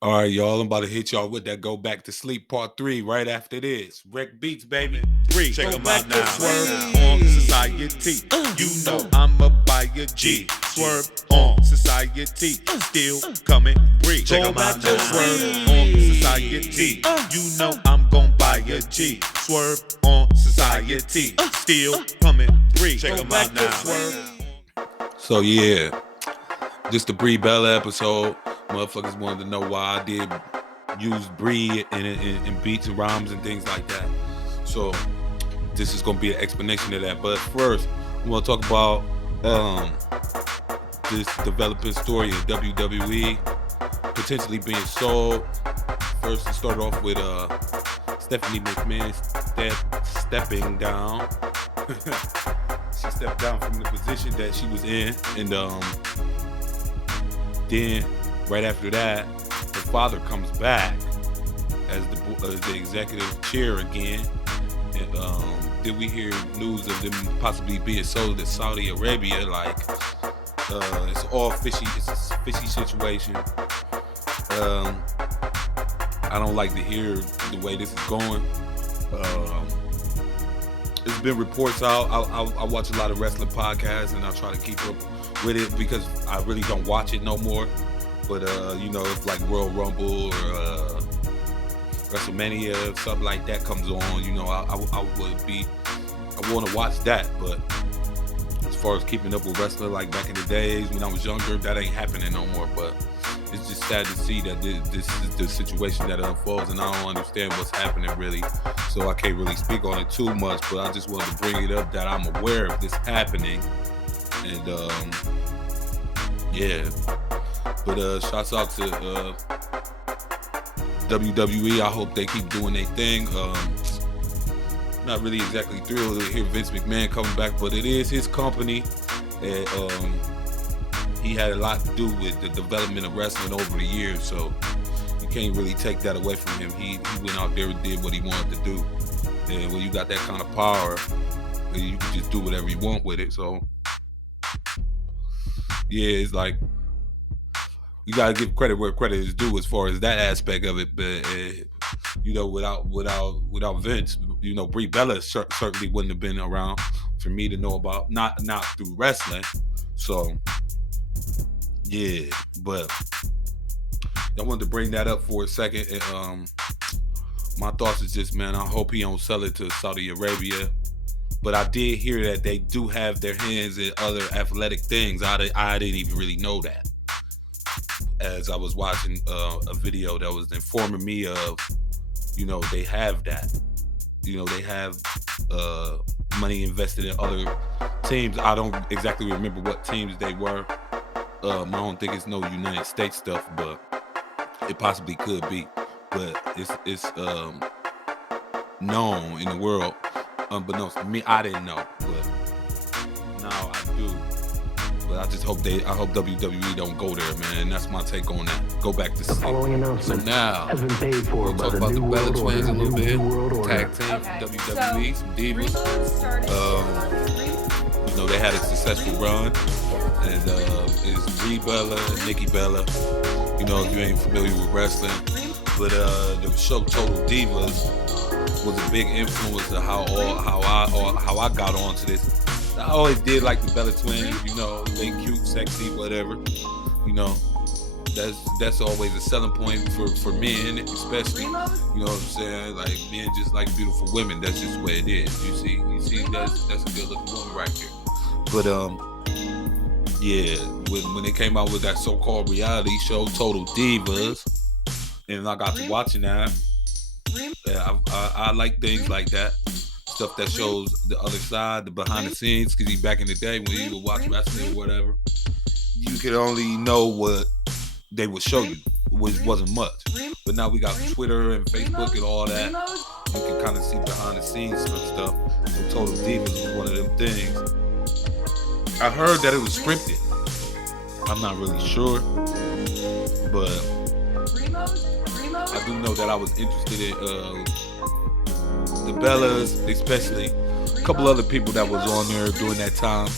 All right, y'all. I'm about to hit y'all with that Go Back to Sleep Part 3 right after this. Rec Beats, baby. Brie, Check go 'em back out to now. Swerve On on Society. Society. You know I'ma buy a G. Swerve on Society. Still coming Brie. Check Go 'em back out to now. Swerve on Society. You know I'm gon' buy a G. Swerve on Society. Still coming Brie. Check Go 'em back out to now. Swerve. So yeah, just the Brie Bella episode. Motherfuckers wanted to know why I did use Brie in beats and rhymes and things like that. So this is gonna be an explanation of that. But first, I'm gonna talk about this developing story in WWE potentially being sold. First, it started off with Stephanie McMahon stepping down. She stepped down from the position that she was in, and then right after that, her father comes back as the executive chair again. And then we hear news of them possibly being sold to Saudi Arabia. Like it's all fishy. It's a fishy situation. I don't like to hear the way this is going. There's been reports out. I watch a lot of wrestling podcasts and I try to keep up with it because I really don't watch it no more. But if like Royal Rumble or WrestleMania, something like that comes on, I want to watch that. But as far as keeping up with wrestling, like back in the days when I was younger, that ain't happening no more. But it's just sad to see that this is the situation that unfolds, and I don't understand what's happening really. So I can't really speak on it too much, but I just wanted to bring it up that I'm aware of this happening. And yeah. But shouts out to WWE. I hope they keep doing their thing. Not really exactly thrilled to hear Vince McMahon coming back, but it is his company. And he had a lot to do with the development of wrestling over the years, so you can't really take that away from him. He went out there and did what he wanted to do. And when you got that kind of power, you can just do whatever you want with it. So yeah, it's like you gotta give credit where credit is due as far as that aspect of it. But without Vince, Brie Bella certainly wouldn't have been around for me to know about. Not through wrestling. So yeah, but I wanted to bring that up for a second. And, my thoughts is just, man, I hope he don't sell it to Saudi Arabia. But I did hear that they do have their hands in other athletic things. I didn't even really know that. As I was watching a video that was informing me of, they have that. They have money invested in other teams. I don't exactly remember what teams they were. I don't think it's no United States stuff, but it possibly could be. But it's known in the world. Unbeknownst to me, I didn't know, but now I do. But I just hope WWE don't go there, man. That's my take on that. Go back to sleep. So now has been paid for we'll by talk the about the New Bella World Twins Order, a little the bit. New World Order. Tag team, WWE, some divas. They had a successful run, and it's Brie Bella and Nikki Bella. If you ain't familiar with wrestling, but the show Total Divas was a big influence of how I got onto this. I always did like the Bella Twins, they cute, sexy, whatever. That's always a selling point for men, especially. You know what I'm saying? Like men just like beautiful women. That's just the way it is. You see, that's a good looking woman right there. But yeah, when they came out with that so-called reality show Total Divas, and I got to watching that. Yeah, I like things like that. Stuff that shows the other side, the behind the scenes. Because back in the day when you would watch wrestling or whatever, you could only know what they would show you, which wasn't much. But now we got Twitter and Facebook and all that. You can kind of see behind the scenes stuff. So Total Divas was one of them things. I heard that it was scripted. I'm not really sure, but I do know that I was interested in the Bellas, especially a couple other people that was on there during that time.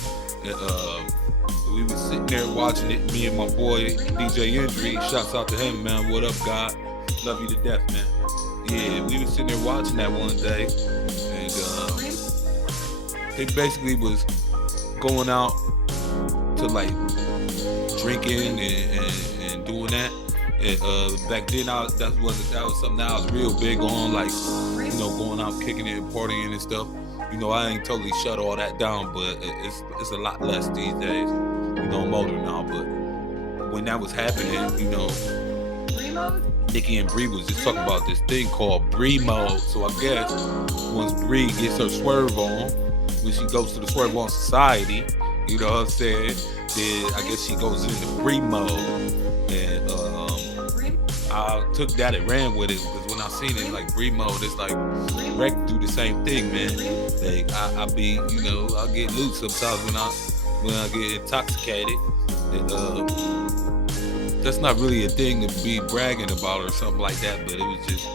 we was sitting there watching it. Me and my boy DJ Injury. Shouts out to him, man. What up, God? Love you to death, man. Yeah, we was sitting there watching that one day, and they basically was going out to like drinking and doing that. And back then, that was something that I was real big on, like, you know, going out kicking it and partying and stuff. You know, I ain't totally shut all that down, but it's a lot less these days. You know, I'm older now, but when that was happening, you know, Nikki and Brie was just talking about this thing called Brie mode. So I guess once Brie gets her swerve on, when she goes to the Swerve On Society, you know what I'm saying, then I guess she goes into Brie mode. And I took that and ran with it, because when I seen it, like, Brie mode, it's like Rec do the same thing, man. Like, I be, you know, I get loose sometimes when I get intoxicated. And, that's not really a thing to be bragging about or something like that, but it was just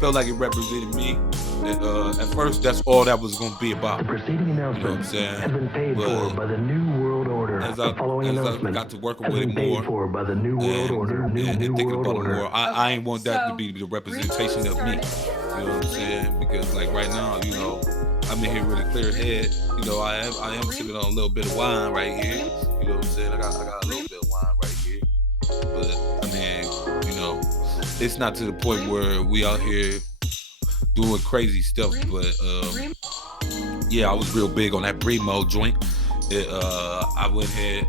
felt like it represented me. And, at first, that's all that was gonna be about. The preceding announcement, you know what I'm saying? Has been paid for by the New World Order. As I got to working with it more, by the New World Order. And thinking about it more, I ain't want that to be the representation of me. You know what I'm saying? Because, like, right now, you know, I'm in here with a clear head. You know, I am sipping on a little bit of wine right here. You know what I'm saying? I got a little bit of wine right here. But I mean, you know, it's not to the point where we out here doing crazy stuff. But yeah, I was real big on that Brie mode joint. I went ahead,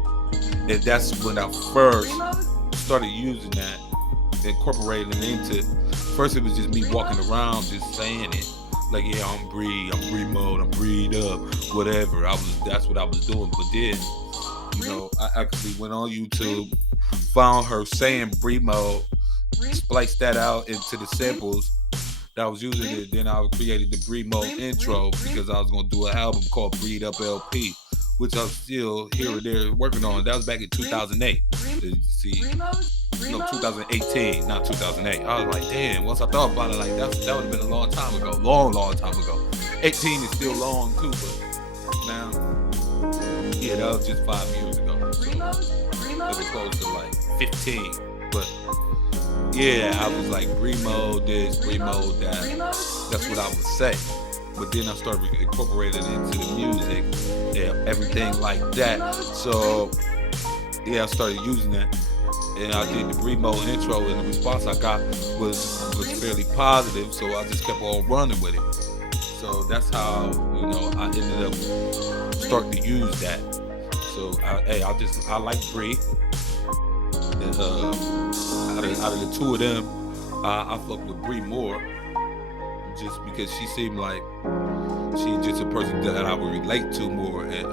and that's when I first started using that, incorporating it into. First, it was just me walking around, just saying it, like, yeah, I'm Brie mode, I'm Breed up, whatever. That's what I was doing. But then, you know, I actually went on YouTube, found her saying Brie mode, spliced that out into the samples that I was using it. Then I created the Brie mode intro, because I was gonna do an album called Breed Up LP, which I'm still here and there working on. That was back in 2008. See, no, 2018, not 2008. I was like, damn. Once I thought about it, like, that would have been a long time ago, long time ago. 18 is still long too, but now, yeah, that was just 5 years ago. So it was close to like 15, but yeah, I was like, Brie mode this, Brie mode that. That's what I would say. But then I started incorporating it into the music and everything like that. So yeah, I started using that, and I did the Brie mode intro, and the response I got was fairly positive. So I just kept on running with it. So that's how, you know, I ended up starting to use that. So I like Brie. And, out of the two of them, I fuck with Brie more, just because she seemed like she's just a person that I would relate to more. And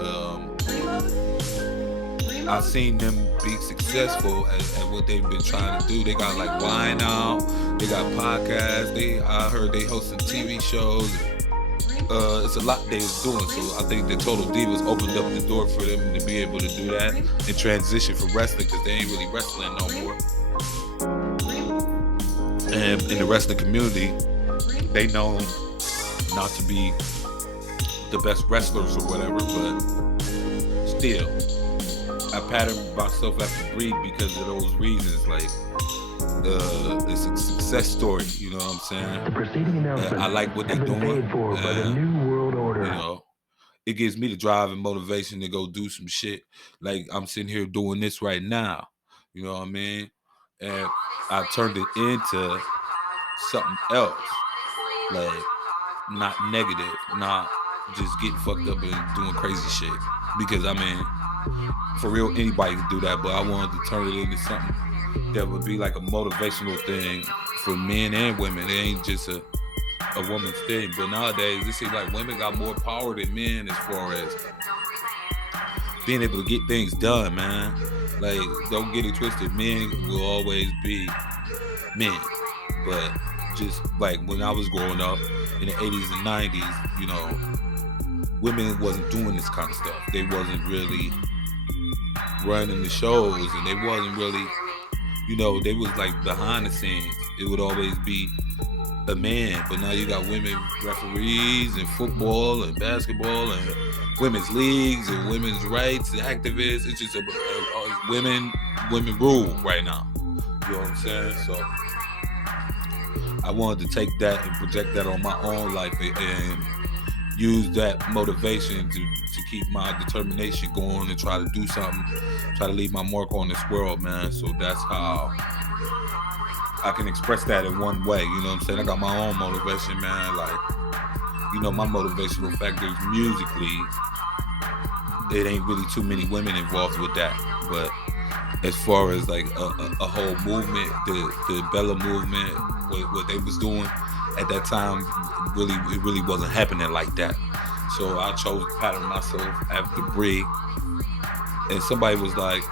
I've seen them be successful at what they've been trying to do. They got like wine out, they got podcasts. I heard they hosting TV shows. It's a lot they was doing, so I think the Total Divas opened up the door for them to be able to do that and transition from wrestling, because they ain't really wrestling no more. And in the wrestling community, they know not to be the best wrestlers or whatever, but still, I patterned myself after Brie because of those reasons. Like, it's a success story, you know what I'm saying? The preceding announcement, I like what they're doing. Paid for by the New World Order. You know, it gives me the drive and motivation to go do some shit. Like, I'm sitting here doing this right now. You know what I mean? And I turned it into something else. Like, not negative, not just getting fucked up and doing crazy shit. Because, I mean, for real, anybody can do that, but I wanted to turn it into something that would be like a motivational thing for men and women. It ain't just a woman's thing. But nowadays, it seems like women got more power than men as far as being able to get things done, man. Like, don't get it twisted. Men will always be men. But just like when I was growing up in the 80s and 90s, you know, women wasn't doing this kind of stuff. They wasn't really running the shows, and they wasn't really, you know, they was like behind the scenes. It would always be a man, but now you got women referees in football and basketball and women's leagues and women's rights and activists. It's just a women rule right now. You know what I'm saying? So I wanted to take that and project that on my own life and use that motivation to keep my determination going and try to do something, try to leave my mark on this world, man. So that's how I can express that in one way. You know what I'm saying? I got my own motivation, man. Like, my motivational factors musically, it ain't really too many women involved with that. But as far as like a whole movement, the Bella movement, what they was doing at that time, it really wasn't happening like that. So I chose to pattern myself after Brie. And somebody was like,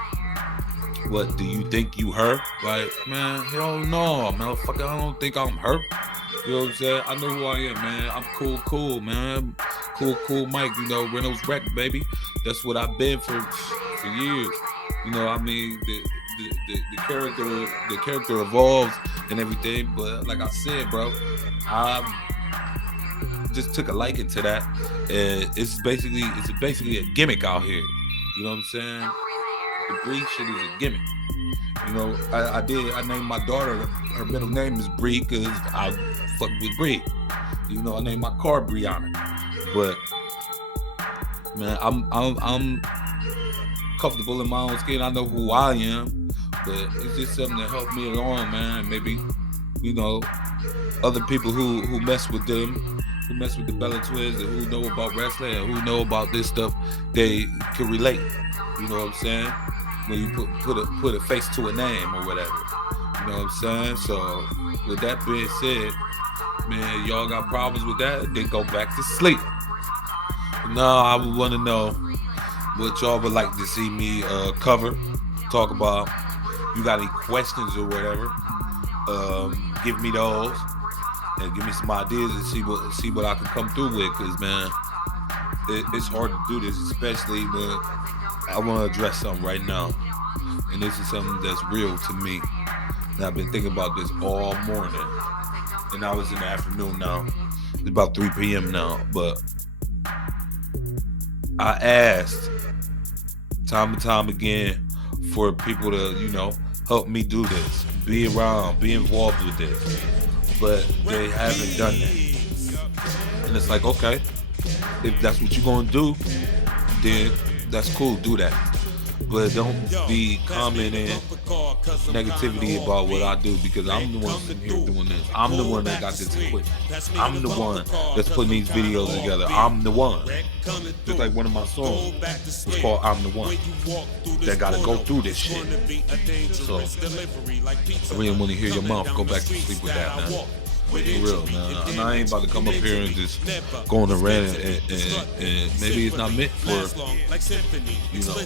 "What, do you think you her?" Like, man, hell no, motherfucker, I don't think I'm her. You know what I'm saying? I know who I am, man. I'm cool, man. Cool Mike, Reynolds Wreck, baby. That's what I've been for years. I mean, the character evolves and everything, but like I said, bro, I just took a liking to that, and it's basically a gimmick out here. You know what I'm saying? The Brie shit is a gimmick. I named my daughter, her middle name is Brie because I fuck with Brie. I named my car Brianna. But man, I'm comfortable in my own skin. I know who I am, but it's just something that helped me along, man. Maybe, other people who mess with them, who mess with the Bella Twins, and who know about wrestling, and who know about this stuff, they can relate. You know what I'm saying? When you put a face to a name or whatever. You know what I'm saying? So with that being said, man, y'all got problems with that, then go back to sleep. Now I would want to know what y'all would like to see me cover, talk about. You got any questions or whatever, give me those and give me some ideas and see what I can come through with, because man, it's hard to do this, especially when I want to address something right now, and this is something that's real to me, and I've been thinking about this all morning, and I was in the afternoon now. It's about 3 p.m. now, but I asked time and time again for people to, help me do this, be around, be involved with this, but they haven't done that. And it's like, okay, if that's what you're gonna do, then that's cool, do that. But don't be commenting negativity about what I do, because I'm the one sitting here doing this. I'm the one that got this equipment. I'm the one that's putting these videos together. I'm the one. Just like one of my songs was called "I'm the One," that got to go through this shit. So I really want to hear your mouth. Go back to sleep with that, man. For real, man. And I ain't about to come up here and just go on a rant and maybe it's not meant for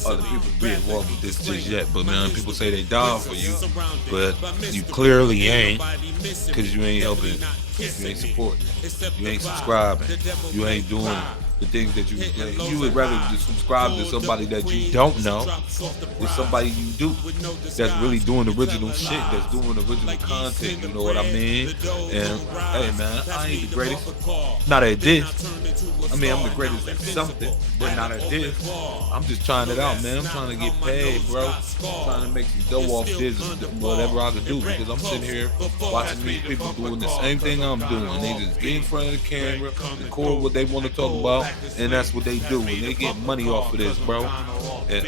other people to be involved with this just yet. But man, people say they down for you, but you clearly ain't, because you ain't helping, you ain't supporting, you ain't subscribing, you ain't doing the things that you would rather just subscribe to somebody that you don't know than somebody you do that's really doing original shit, that's doing original content. You know what I mean? And hey, man, I ain't the greatest, not at this. I mean, I'm the greatest at something, but not at this. I'm just trying it out, man. I'm trying to get paid, bro. I'm trying to make some dough off this, whatever I can do, because I'm sitting here watching these people doing the same thing I'm doing. They just get in front of the camera, record what they want to talk about, and that's what they do, and they get money off of this, bro. And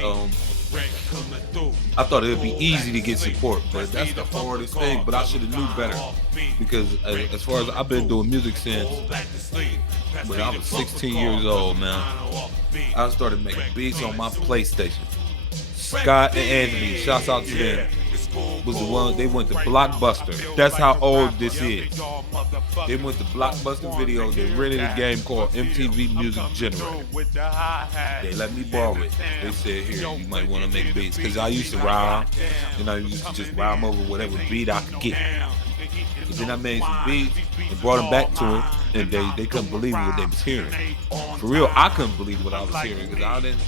I thought it would be easy to get support, but that's the hardest thing. But I should have knew better, because as far as I've been doing music since when I was 16 years old, man. I started making beats on my PlayStation. Scott and Anthony, shouts out to them, was the one. They went to Blockbuster. That's how old this is. They went to Blockbuster Video. They rented a game called MTV Music Generator. They let me borrow it. They said, here, you might want to make beats, because I used to rhyme, and I used to just rhyme over whatever beat I could get. But then I made some beats and brought them back to them, and they couldn't believe what they was hearing. For real, I couldn't believe what I was hearing because I didn't,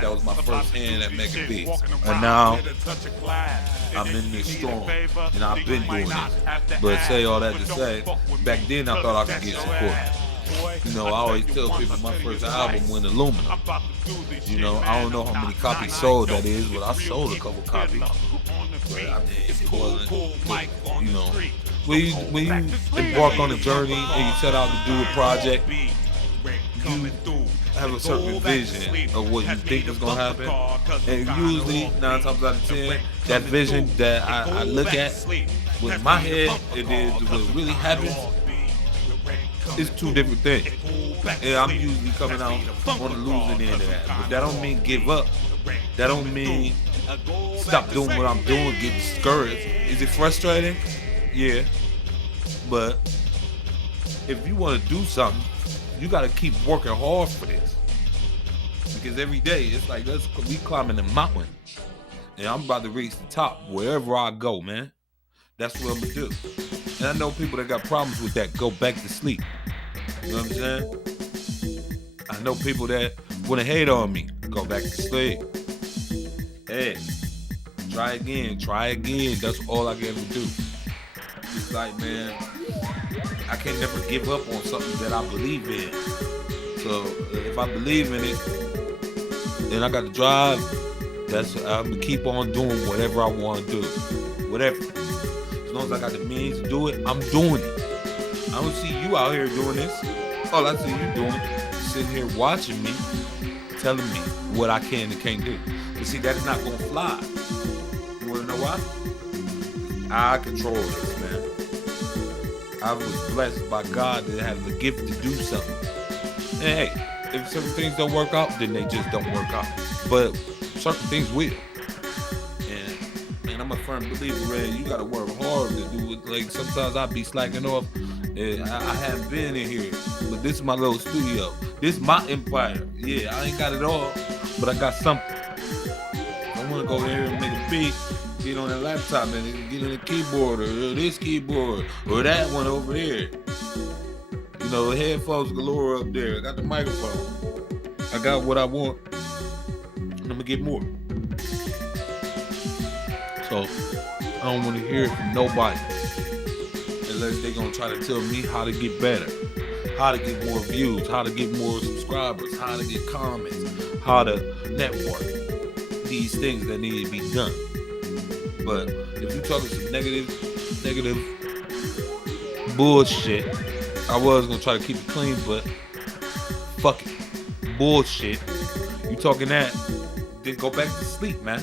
that was my first hand at making beats. And now I'm in this strong, and I've been doing this. But say all that to say, back then I thought I could get support. I always tell people my first album went aluminum. I don't know how many copies sold that is, but I sold a couple copies. But I mean, it wasn't, when you embark on a journey and you set out to do a project, you have a certain vision of what you think is going to happen. And usually, 9 times out of 10, that vision that I look at with my head, it is what really happens. It's 2 different things. And I'm usually coming out on the losing end of that. But that don't mean give up. That don't mean stop doing what I'm doing, get discouraged. Is it frustrating? Yeah. But if you want to do something, you got to keep working hard for this. Because every day, it's like we climbing the mountain. And I'm about to reach the top wherever I go, man. That's what I'm going to do. And I know people that got problems with that go back to sleep. You know what I'm saying? I know people that want to hate on me, go back to sleep. Hey, try again. That's all I can ever do. It's like, man, I can never give up on something that I believe in. So if I believe in it, then I got to drive. I'm going to keep on doing whatever I want to do. Whatever. As long as I got the means to do it, I'm doing it. I don't see you out here doing this. All I see you doing is sitting here watching me, telling me what I can and can't do. But see, that is not going to fly. You want to know why? I control this, man. I was blessed by God to have the gift to do something. And hey, if certain things don't work out, then they just don't work out. But certain things will. And I'm a firm believer in you gotta work hard to do it. Like sometimes I be slacking off. And I haven't been in here, but this is my little studio. This is my empire. Yeah, I ain't got it all, but I got something. I want to go there and make a beat, get on that laptop and get in the keyboard or this keyboard or that one over there. Headphones galore up there. I got the microphone. I got what I want. And I'm gonna get more. So I don't want to hear it from nobody. Unless they're going to try to tell me how to get better, how to get more views, how to get more subscribers, how to get comments, how to network. These things that need to be done. But if you're talking some negative bullshit, I was going to try to keep it clean, but fuck it. Bullshit. You talking that, then go back to sleep, man.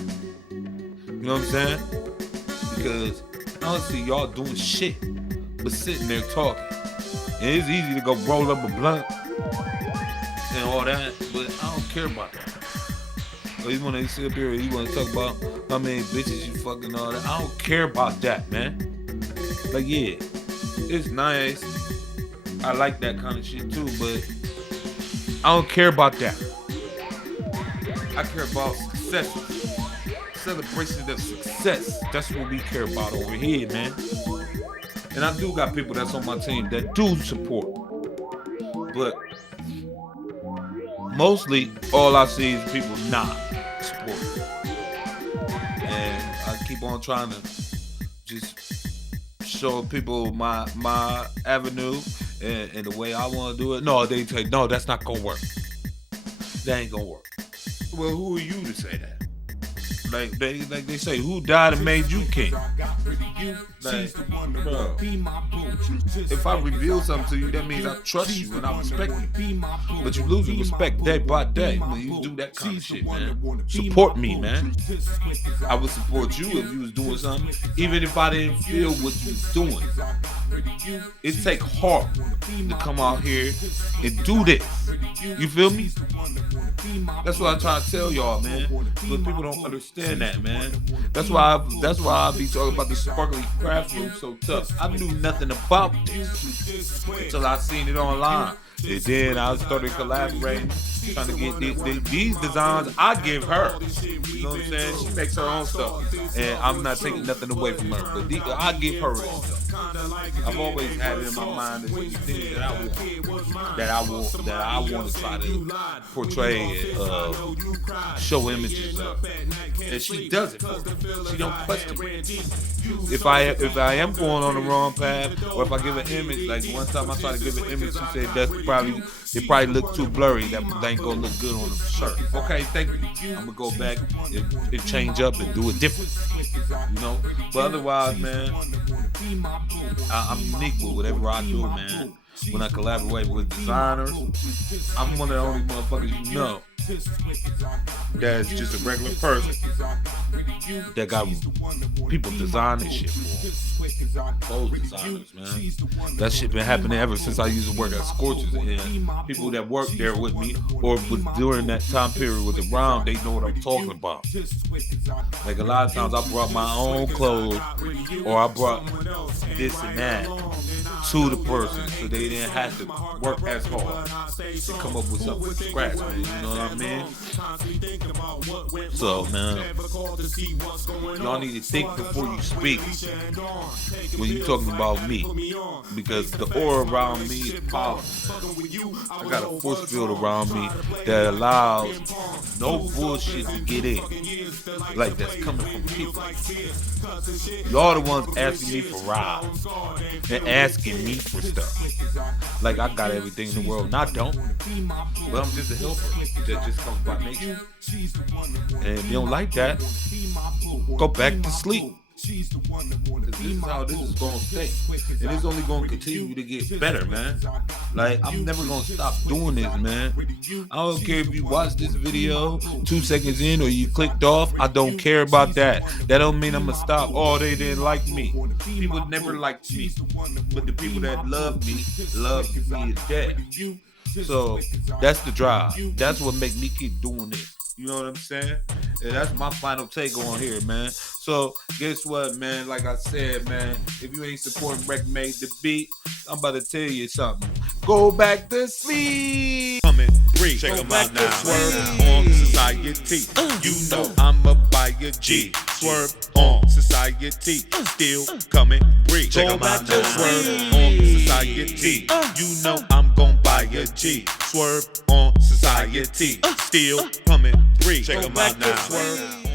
You know what I'm saying? Because I don't see y'all doing shit. But sitting there talking. And it's easy to go roll up a blunt and all that, but I don't care about that. Or you want to sit up here and you want to talk about how many bitches you fucking all that. I don't care about that, man. Like, yeah, it's nice. I like that kind of shit too, but I don't care about that. I care about success. Celebrations of success. That's what we care about over here, man. And I do got people that's on my team that do support. But mostly all I see is people not supporting. And I keep on trying to just show people my avenue and the way I want to do it. No, they say, no, that's not going to work. That ain't going to work. Well, who are you to say that? Like they say, who died and made you king? Like, bro, if I reveal something to you, that means I trust you and I respect you. But you losing respect day by day when you do that kind of shit, man. Support me, man. I would support you if you was doing something, even if I didn't feel what you was doing. It take heart to come out here and do this. You feel me? That's what I try to tell y'all, man. But people don't understand that, man. That's why I be talking about the sparkly craft room so tough. I knew nothing about this until I seen it online. And then I started collaborating, trying to get these designs. I give her. You know what I'm saying? She makes her own stuff, and I'm not taking nothing away from her. But I give her this stuff. I've always had it in my mind that these things that I want to try to portray and show images of, and she does it for me. She don't question me. If I am going on the wrong path, or if I give an image, like one time I tried to give an image, she said it probably looked too blurry. That ain't gonna look good on the shirt. Okay, thank you. I'm gonna go back and change up and do it different. You know, but otherwise, man, I'm unique with whatever I do, man. When I collaborate with designers, I'm one of the only motherfuckers you know that's just a regular person that got people design this shit for. Those designers, man. That shit been happening ever since I used to work at Scorchers, and people that worked there with me or was during that time period was around, they know what I'm talking about. Like a lot of times I brought my own clothes, or I brought this and that to the person so they didn't have to work as hard to come up with something from scratch, man. You know what I mean? So, man, y'all need to think before you speak when you're talking about me, because the aura around me is powerful. I got a force field around me that allows no bullshit to get in, like that's coming from people. Y'all the ones asking me for rides and asking me for stuff. Like I got everything in the world, and I don't. But I'm just a helper that just comes by nature. And if you don't like that, go back to sleep. This is how this is gonna stay, and it's only gonna continue to get better, man. Like I'm never gonna stop doing this, man. I don't care if you watch this video 2 seconds in or you clicked off. I don't care about that. That don't mean I'm gonna stop. Oh, they didn't like me. People never liked me, but the people that love me to death. So that's the drive. That's what makes me keep doing this. You know what I'm saying? And that's my final take on here, man. So guess what, man? Like I said, man, if you ain't supporting rekmadethebeat, I'm about to tell you something. Go back to sleep. Coming, Brie, check them out now. Swerve on society. You know I'ma buy a G. Swerve on society. Still coming, Brie, check them out now. Swerve on society. You know I'm gon' buy a G. Swerve on society. Still coming, Brie, check them out now.